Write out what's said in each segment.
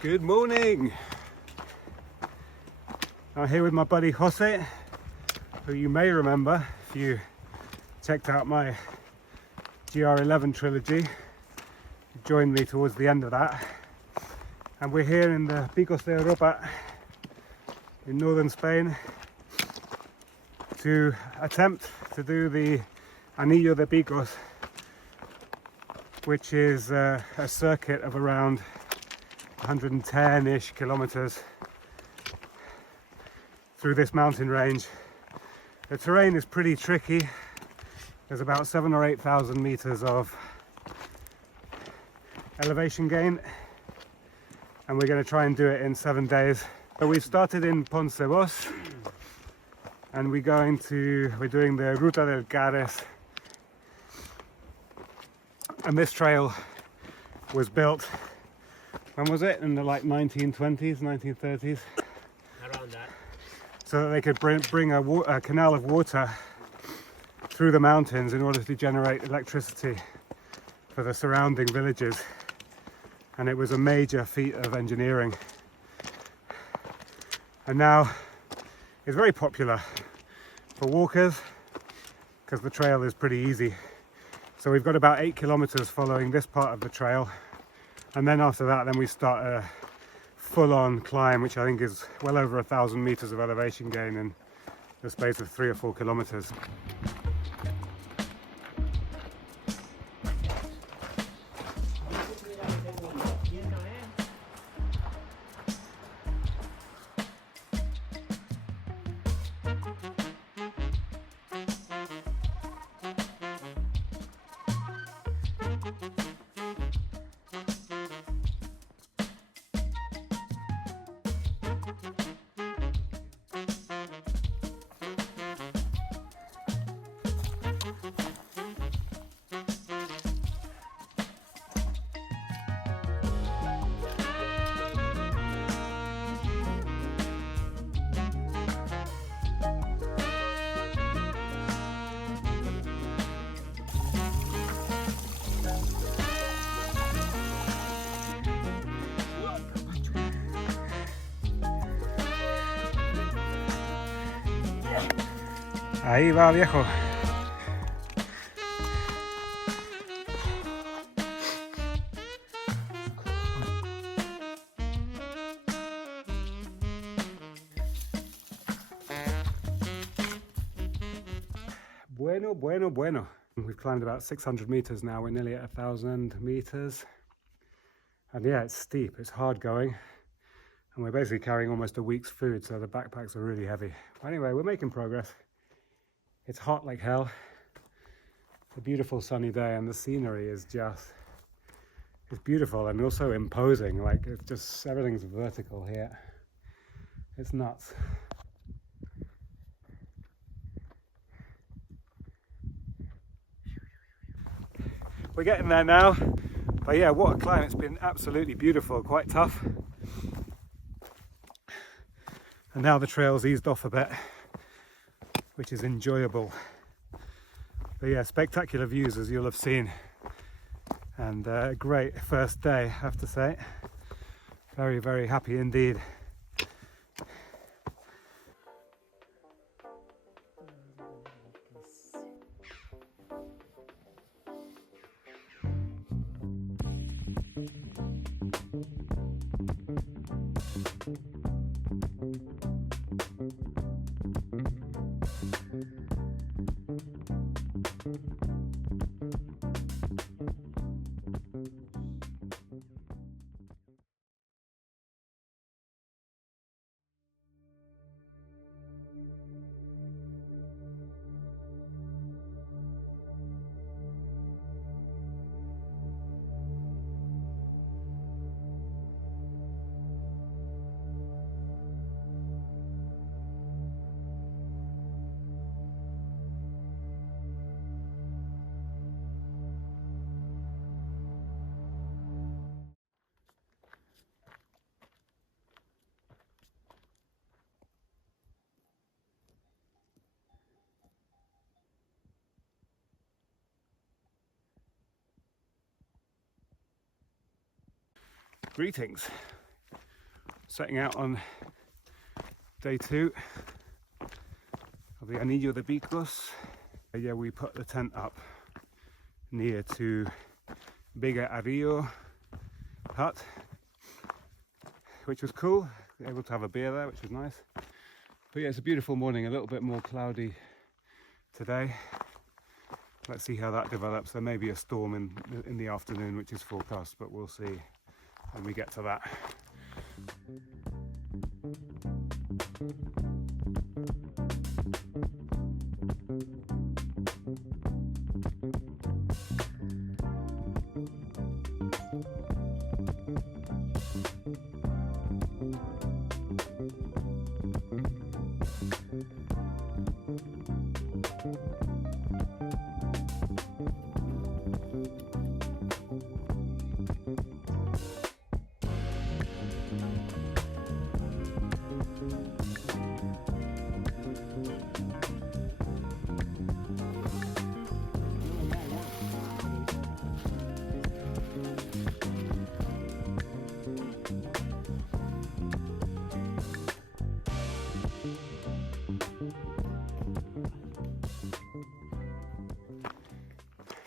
Good morning. I'm here with my buddy José, who you may remember if you checked out my GR11 trilogy. You joined me towards the end of that. And we're here in the Picos de Europa in northern Spain to attempt to do the Anillo de Picos, which is a circuit of around 110-ish kilometers through this mountain range. The terrain is pretty tricky. There's about 7,000 or 8,000 meters of elevation gain, and we're going to try and do it in 7 days. So we started in Poncebos, and we're doing the Ruta del Cares, and this trail was built, when was it? In the 1920s, 1930s? Around that. So that they could bring a canal of water through the mountains in order to generate electricity for the surrounding villages. And it was a major feat of engineering. And now it's very popular for walkers because the trail is pretty easy. So we've got about 8 kilometers following this part of the trail. And then after that, then we start a full-on climb, which I think is well over 1,000 meters of elevation gain in the space of 3 or 4 kilometers. Ahí va, viejo. Bueno. We've climbed about 600 meters now. We're nearly at 1,000 meters. And yeah, it's steep, it's hard going. And we're basically carrying almost a week's food, so the backpacks are really heavy. But anyway, we're making progress. It's hot like hell. It's a beautiful sunny day, and the scenery is just, it's beautiful and also imposing. Like, it's just, everything's vertical here. It's nuts. We're getting there now. But yeah, what a climb. It's been absolutely beautiful, quite tough. And now the trail's eased off a bit, which is enjoyable. But yeah, spectacular views, as you'll have seen. And a great first day, I have to say. Very, very happy indeed. Greetings. setting out on day 2 of the Anillo de Picos. Yeah, we put the tent up near to Bigger Arroyo hut, which was cool. Able to have a beer there, which was nice. But yeah, it's a beautiful morning, a little bit more cloudy today. Let's see how that develops. There may be a storm in the afternoon, which is forecast, but we'll see when we get to that.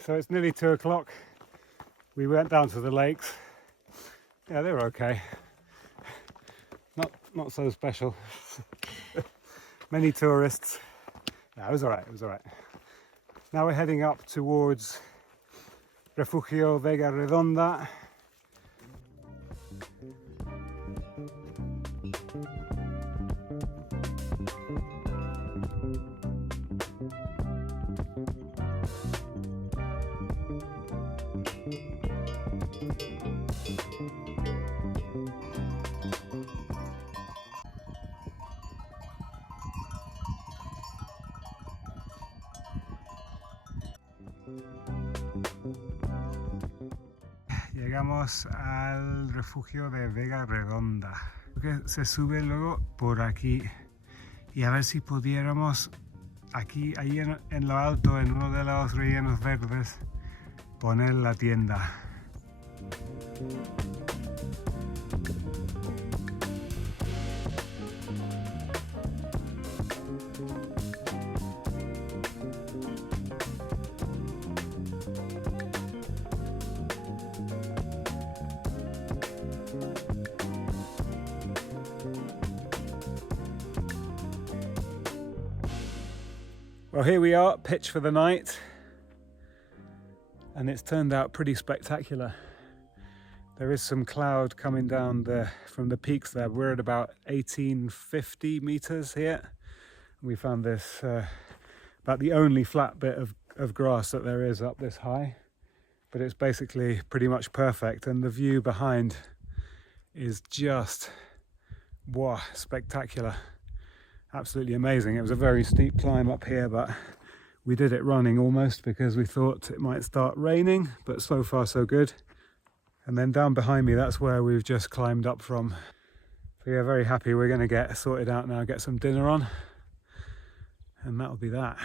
So it's nearly 2 o'clock. We went down to the lakes. Yeah, they were okay. Not so special. Many tourists. Yeah, it was alright, it was alright. Now we're heading up towards Refugio Vega Redonda. Llegamos al refugio de Vega Redonda. Creo que se sube luego por aquí y a ver si pudiéramos aquí, ahí en lo alto, en uno de los rellenos verdes, poner la tienda. Well, here we are, pitch for the night, and it's turned out pretty spectacular. There is some cloud coming down from the peaks there. We're at about 1850 meters here. We found this about the only flat bit of grass that there is up this high, but it's basically pretty much perfect, and the view behind is just, wow, spectacular. Absolutely amazing. It was a very steep climb up here, but we did it running almost because we thought it might start raining, but so far so good. And then down behind me, that's where we've just climbed up from. So yeah, very happy. We're going to get sorted out now, get some dinner on, and that'll be that.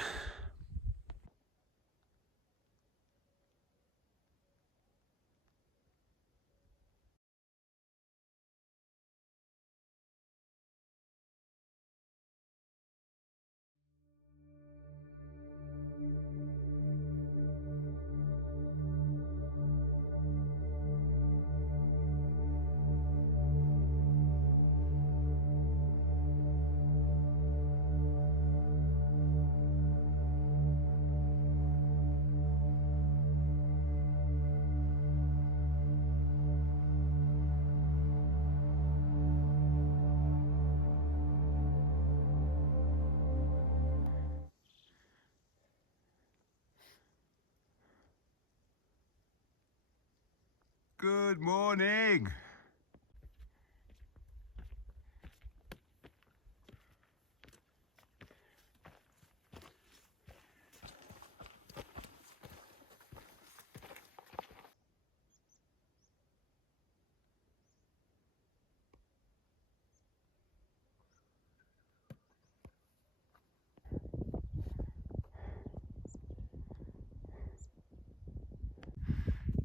Good morning.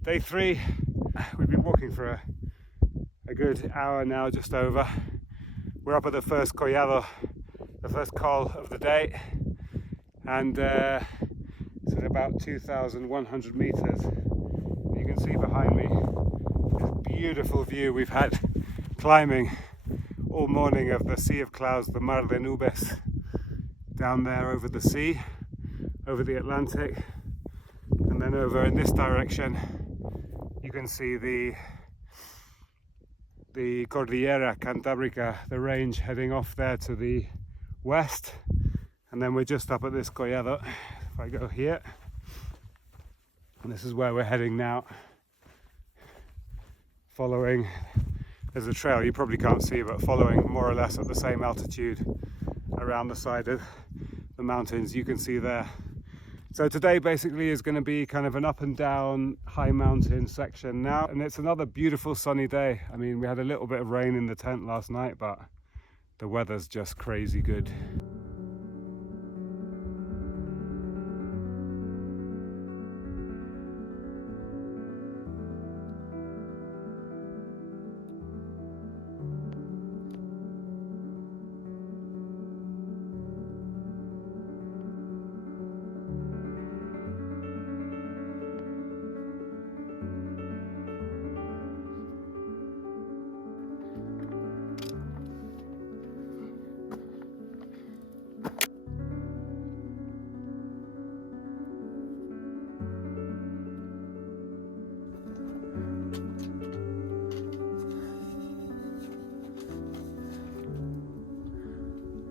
Day 3, we've been walking for a good hour now, just over. We're up at the first collado, the first col of the day, and it's at about 2,100 meters. You can see behind me this beautiful view we've had climbing all morning of the Sea of Clouds, the Mar de Nubes, down there over the sea, over the Atlantic, and then over in this direction you can see the Cordillera Cantábrica, the range heading off there to the west, and then we're just up at this collado. If I go here, and this is where we're heading now, following, there's a trail you probably can't see, but following more or less at the same altitude around the side of the mountains you can see there. So today basically is going to be kind of an up and down high mountain section now, and it's another beautiful sunny day. I mean, we had a little bit of rain in the tent last night, but the weather's just crazy good.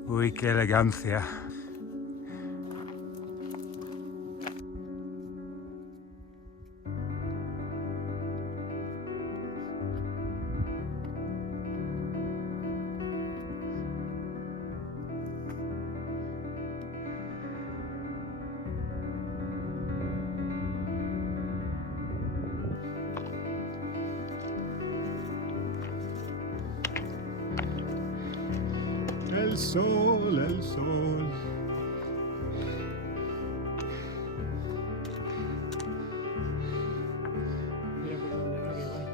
Uy, qué elegancia. El sol, el sol. Mira por dónde va, que guay.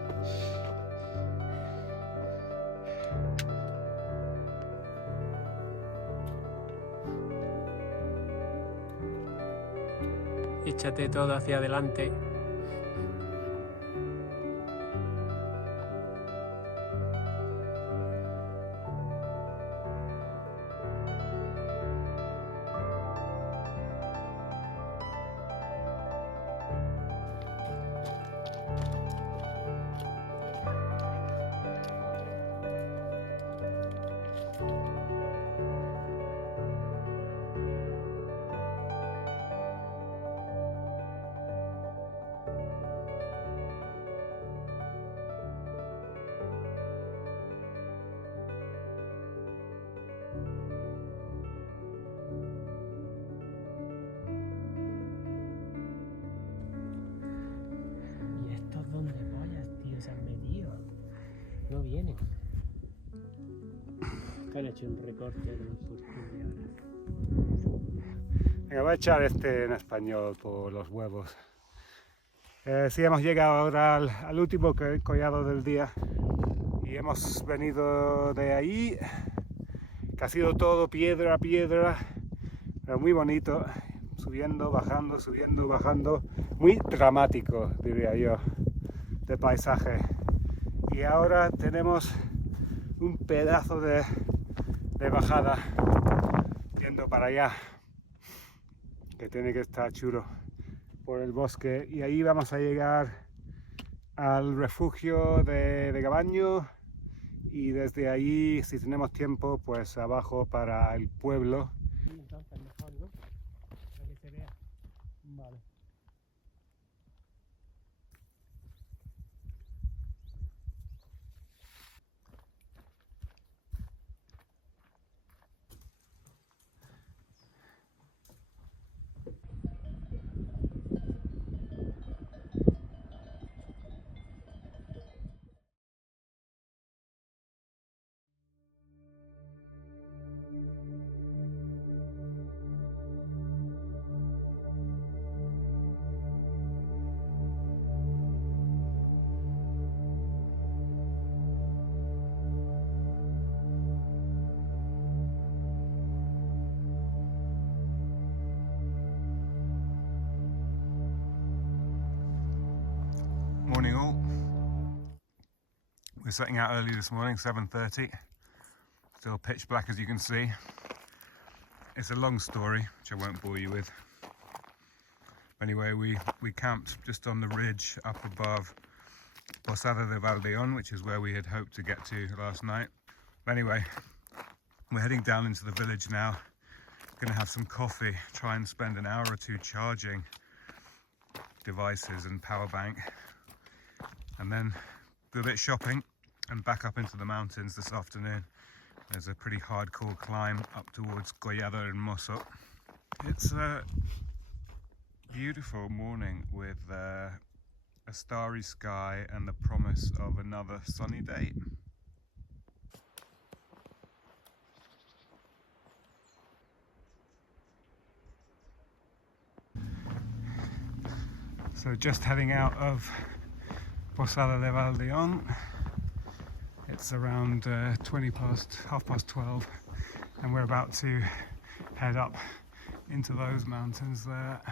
Échate todo hacia adelante. ¿Y estos dónde pollas, tío, se han metido? No vienen. Que han hecho un recorte de un porquín de ahora. Venga, voy a echar este en español por los huevos. Sí, hemos llegado ahora al último collado del día y hemos venido de ahí, que ha sido todo piedra, piedra, pero muy bonito, subiendo, bajando, muy dramático, diría yo, de paisaje. Y ahora tenemos un pedazo de bajada yendo para allá, que tiene que estar chulo, por el bosque, y ahí vamos a llegar al refugio de Gabaño, y desde ahí, si tenemos tiempo, pues abajo para el pueblo. Entonces mejor, ¿no? Para que se vea. Vale. Morning all. We're setting out early this morning, 7:30. Still pitch black as you can see. It's a long story, which I won't bore you with. Anyway, we camped just on the ridge up above Posada de Valdeón, which is where we had hoped to get to last night. Anyway, we're heading down into the village now. Gonna have some coffee, try and spend an hour or two charging devices and power bank, and then do a bit of shopping and back up into the mountains this afternoon. There's a pretty hardcore climb up towards Collado Hermoso. It's a beautiful morning with a starry sky and the promise of another sunny day. So just heading out of Posada de Valdeón. It's around 12:30, and we're about to head up into those mountains there.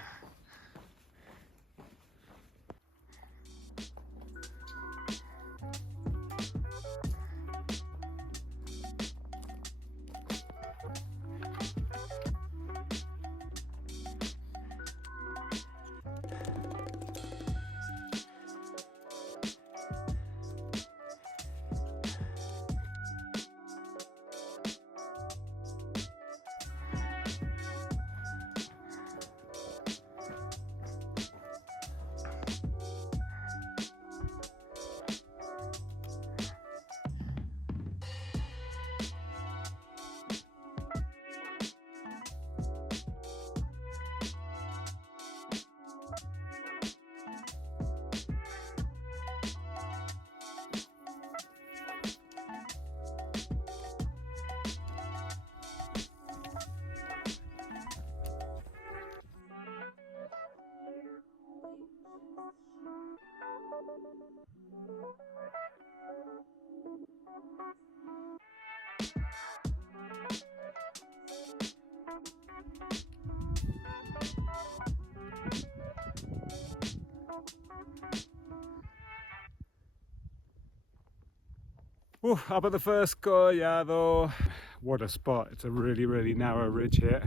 Ooh, up at the first collado. What a spot. It's a really narrow ridge here,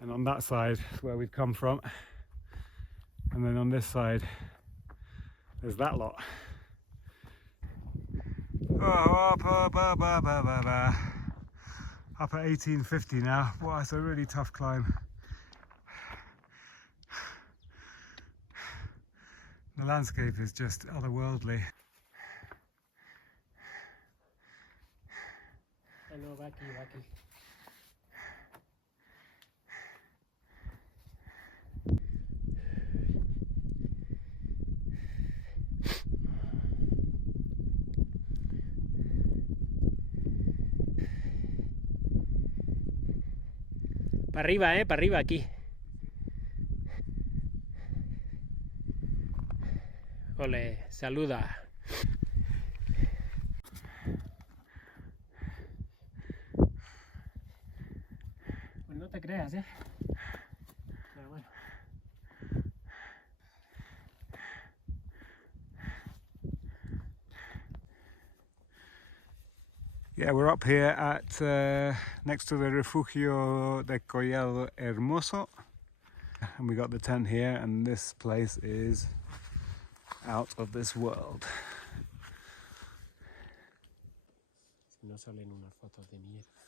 and on that side is where we've come from, and then on this side there's that lot. Up at 1850 now. Wow, it's a really tough climb. The landscape is just otherworldly. No, va aquí, va aquí. Para arriba, aquí. Ole, saluda. Pues no te creas, Pero bueno. Yeah, we're up here at next to the Refugio de Collado Hermoso, and we got the tent here, and this place is out of this world. No salen unas fotos de mierda.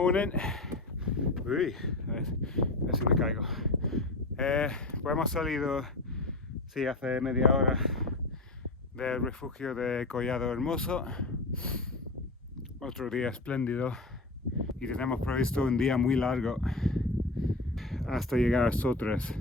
Morning. Uy, casi me caigo. Pues hemos salido, sí, hace media hora del refugio de Collado Hermoso. Otro día espléndido y tenemos previsto un día muy largo hasta llegar a Sotres.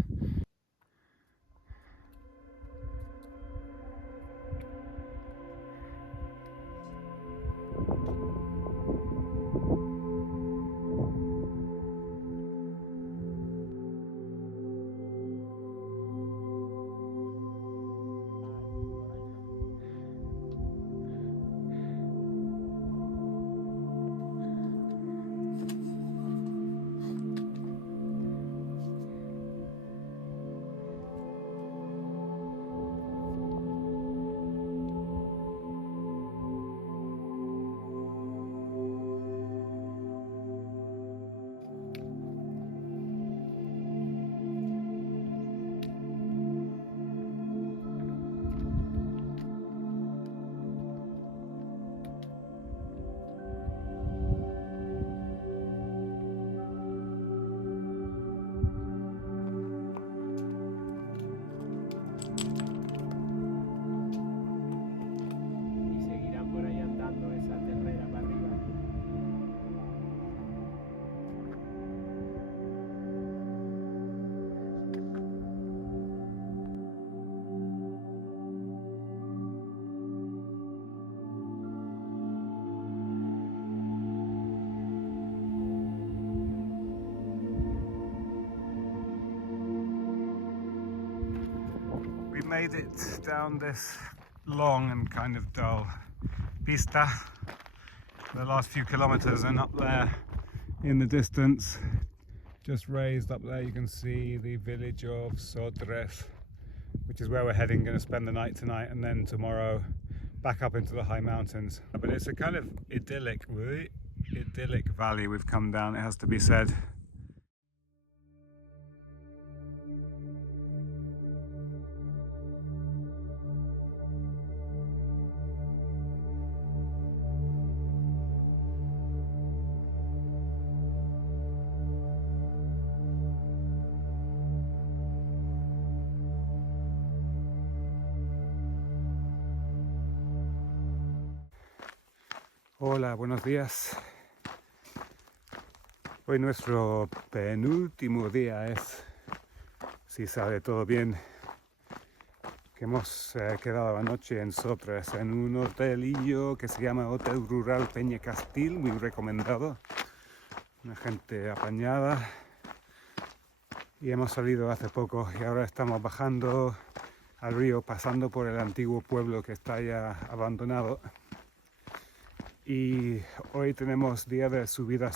Y seguirán por ahí andando esa terrera para arriba. We made it down this long and kind of dull pista. The last few kilometers, and up there in the distance, just raised up there, you can see the village of Sotres, which is where we're heading. Going to spend the night tonight, and then tomorrow back up into the high mountains. But it's a kind of idyllic valley we've come down, it has to be said. Hola, buenos días. Hoy nuestro penúltimo día es, si sale todo bien, que hemos quedado anoche en Sotres, en un hotelillo que se llama Hotel Rural Peña Castil, muy recomendado. Una gente apañada. Y hemos salido hace poco y ahora estamos bajando al río, pasando por el antiguo pueblo que está ya abandonado. Y hoy tenemos día de subida,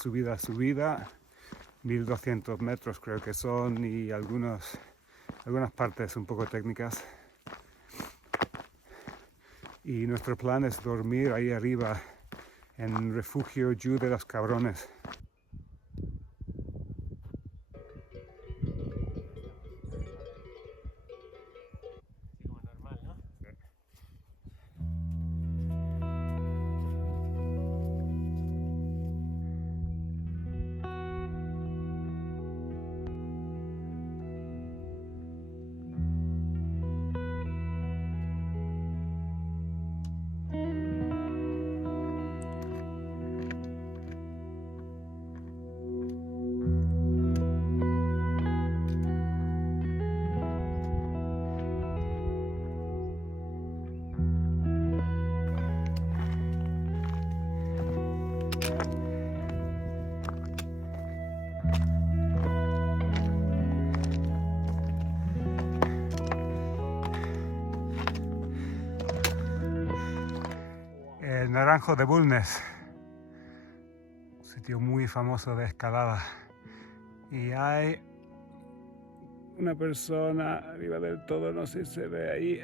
1200 metros creo que son, y algunas partes un poco técnicas. Y nuestro plan es dormir ahí arriba en refugio Yu de los Cabrones. Así como normal, ¿no? El Naranjo de Bulnes, un sitio muy famoso de escalada. Y hay una persona arriba del todo, no sé si se ve ahí.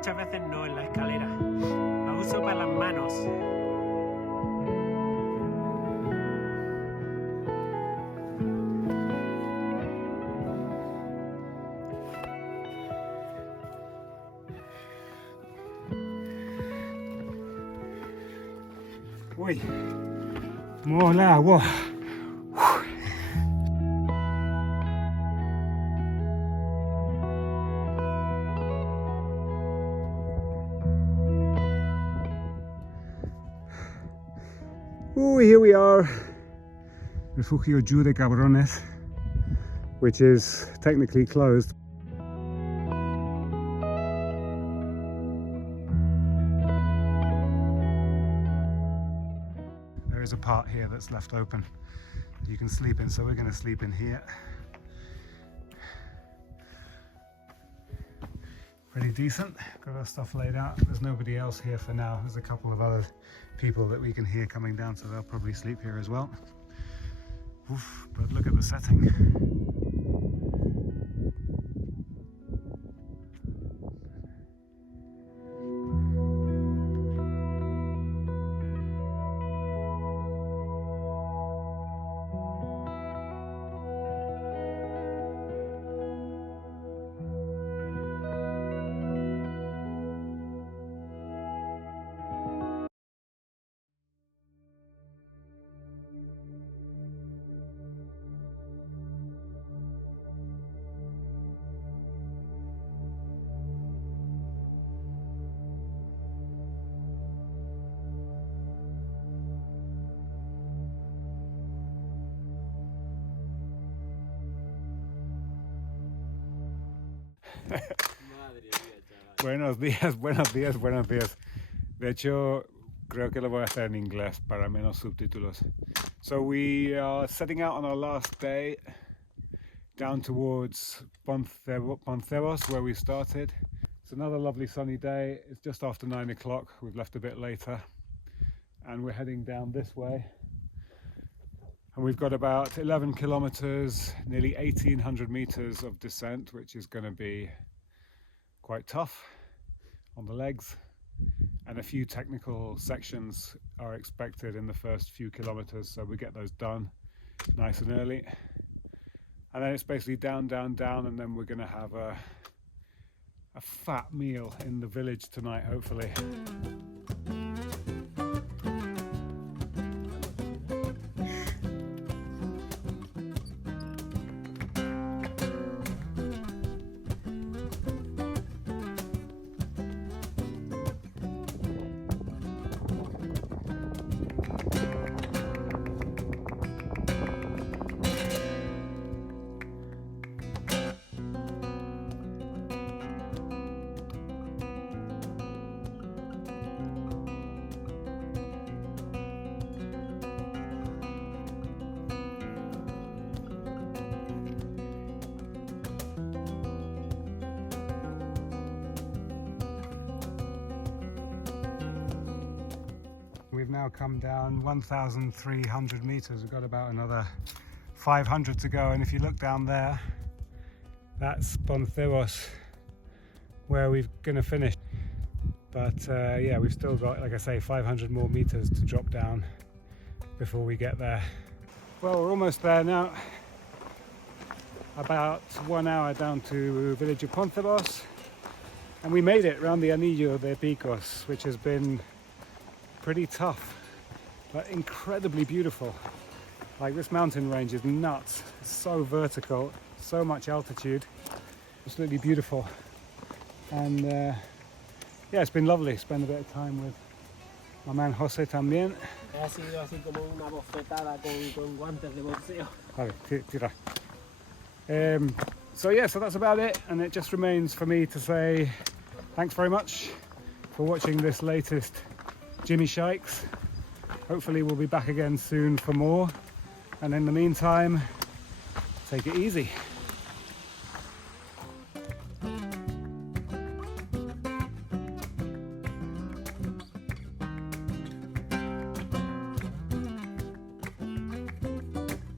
Muchas veces no en la escalera. La uso para las manos. Uy, mola agua. Here we are, Refugio Ju de Cabrones, which is technically closed. There is a part here that's left open you can sleep in, so we're going to sleep in here. Pretty decent, got our stuff laid out. There's nobody else here for now. There's a couple of other people that we can hear coming down, so they'll probably sleep here as well. Oof, but look at the setting. Buenos días, buenos días, buenos días. De hecho, creo que lo voy a hacer en inglés para menos subtítulos. So we are setting out on our last day down towards Pontevos, where we started. It's another lovely sunny day. It's just after 9 o'clock. We've left a bit later and we're heading down this way. And we've got about 11 kilometers, nearly 1,800 meters of descent, which is going to be quite tough on the legs, and a few technical sections are expected in the first few kilometers, so we get those done nice and early, and then it's basically down, down, down, and then we're going to have a fat meal in the village tonight, hopefully. We've now come down 1,300 meters. We've got about another 500 to go, and if you look down there, that's Pontevos, where we're going to finish. But yeah, we've still got, like I say, 500 more meters to drop down before we get there. Well, we're almost there now. About 1 hour down to the village of Pontevos, and we made it around the Anillo de Picos, which has been pretty tough but incredibly beautiful. Like, this mountain range is nuts. It's so vertical, so much altitude, absolutely beautiful. And yeah, it's been lovely. Spend a bit of time with my man José también. Ha sido así como una bofetada con guantes de boxeo. Vale, tira. So yeah, so that's about it, and it just remains for me to say thanks very much for watching this latest Jimmy Shikes. Hopefully we'll be back again soon for more, and in the meantime, take it easy.